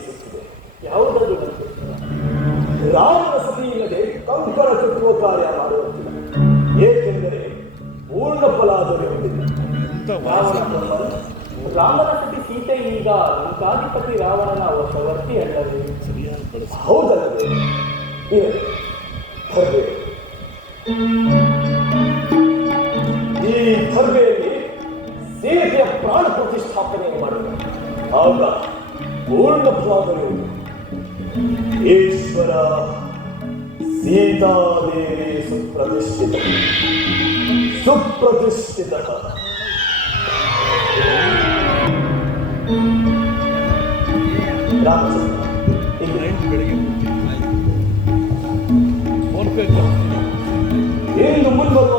ಎನಿಸುತ್ತಿದೆ. ಯಾವುದಾದ್ರೂ ರಾಮನ ಸತಿ ಇಲ್ಲದೆ ಕಂಕಣ ಕಟ್ಟುವ ಕಾರ್ಯ ಮಾಡುವಂತಿಲ್ಲ. ಏಕೆಂದರೆ ಪೂರ್ಣ ಫಲ ದೊರೆಯುವುದಿಲ್ಲ. ರಾಮನ ಸತಿ ಸೀತೆ ಈಗ ಲಂಕಾಧಿಪತಿ ರಾವಣನ ವಶವರ್ತಿ ಅಲ್ಲವೇ? ಹೌದಲ್ಲವೇ? ಈ ಧರ್ಮೆಯಲ್ಲಿ ಸೀತೆಯ ಪ್ರಾಣ ಪ್ರತಿಷ್ಠಾಪನೆ ಮಾಡಿದ ಆಗ ಪೂರ್ಣ ಫಲ ದೊರೆಯುವುದು. ಈಶ್ವರ ಸೀತಾದೇವಿ ಸುಪ್ರತಿಷ್ಠಿತ ರಾಮಚಂದ್ರ ಇಂದು ಮುಂಬರುವ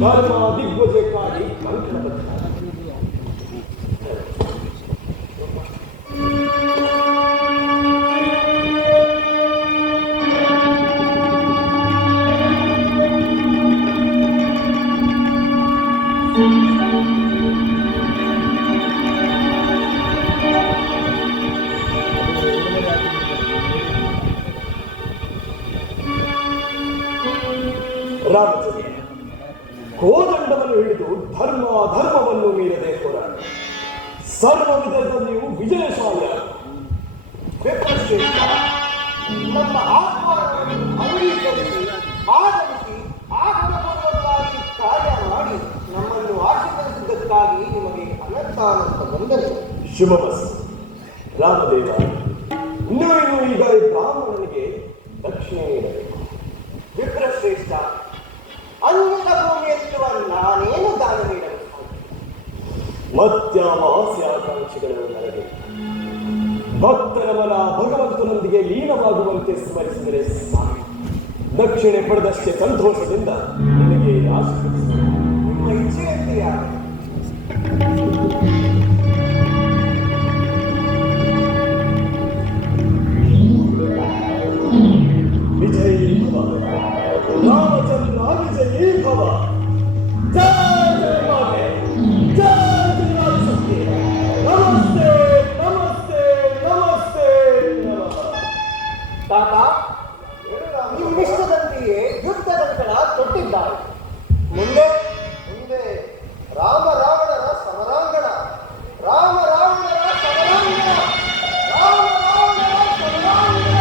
ಧರ್ಮ ದಿಗ್ಗಜಕ್ಕಾಗಿ ಕಂಕಣ ರಾಮಚಂದ್ರ ಕೋದಂಡವನ್ನು ಹಿಡಿದು ಧರ್ಮವನ್ನು ಮೀರದೆ ಹೋರಾಡ ಸರ್ವ ವಿಧದಲ್ಲಿಯೂ ವಿಜಯಶಾಲಿಯಾದ ನಮ್ಮ ಆತ್ಮವನ್ನು ಅಂಗೀಕರಿಸಿ ಆಧರಿಸಿ ಆಗಮನವಾಗಿ ಕಾರ್ಯ ಮಾಡಿ ನಮ್ಮನ್ನು ಆಶೀರ್ವದಿಸಿದ್ದಕ್ಕಾಗಿ ನಿಮಗೆ ಅನಂತ ವಂದನೆ. ಶುಭಮಸ್ತು. ರಾಮದೇವ, ನೀವು ಈಗ ಬ್ರಾಹ್ಮಣನಿಗೆ ದಕ್ಷಿಣೆ ನೀಡಬೇಕು. ವಿಪ್ರಶ್ರೇಷ್ಠ, ಅನ್ನದ ಭೂಮಿಯಲ್ಲಿರುವ ನಾನೇನು ದಾನ ನೀಡಬೇಕು? ಮತ್ಯಾವ ಆಸೆ ಆಕಾಂಕ್ಷೆಗಳು ನನಗೆ ಭಕ್ತರ ಮನ ಭಗವಂತನೊಂದಿಗೆ ಲೀನವಾಗುವಂತೆ ಸ್ಮರಿಸಿದರೆ ಸಾಕು. ದಕ್ಷಿಣೆ ಪಡೆದಷ್ಟೇ ಸಂತೋಷದಿಂದ ನಿನಗೆ ಆಶೀರ್ವದಿಸುತ್ತೇನೆ. ನಿಮ್ಮ ಇಚ್ಛೆಯಂತೆ ಯಾರು? ವಿಜಯೀ ಭವ ರಾಮಚಂದ್ರ, ವಿಜಯೀ ಭವ. ಜಯ ಜಯ ಮಾತೆ, ಜಯ ಜಯ ಶಕ್ತಿ. ನಮಸ್ತೆ ನಮಸ್ತೆ ನಮಸ್ತೆ ನಮಃ. ತಾತ, ನಿಮ್ಮಿಷ್ಟದಂತೆಯೇ ಯುದ್ಧದಂಕಣ ತೊಟ್ಟಿದ್ದಾರೆ. ಮುಂದೆ ಮುಂದೆ ರಾಮ ರಾವಣರ ಸಮರಾಂಗಣ, ರಾಮ ರಾವಣರ ಸಮರಾಂಗಣ, ರಾಮ ರಾವಣರ ಸಮರಾಂಗಣ.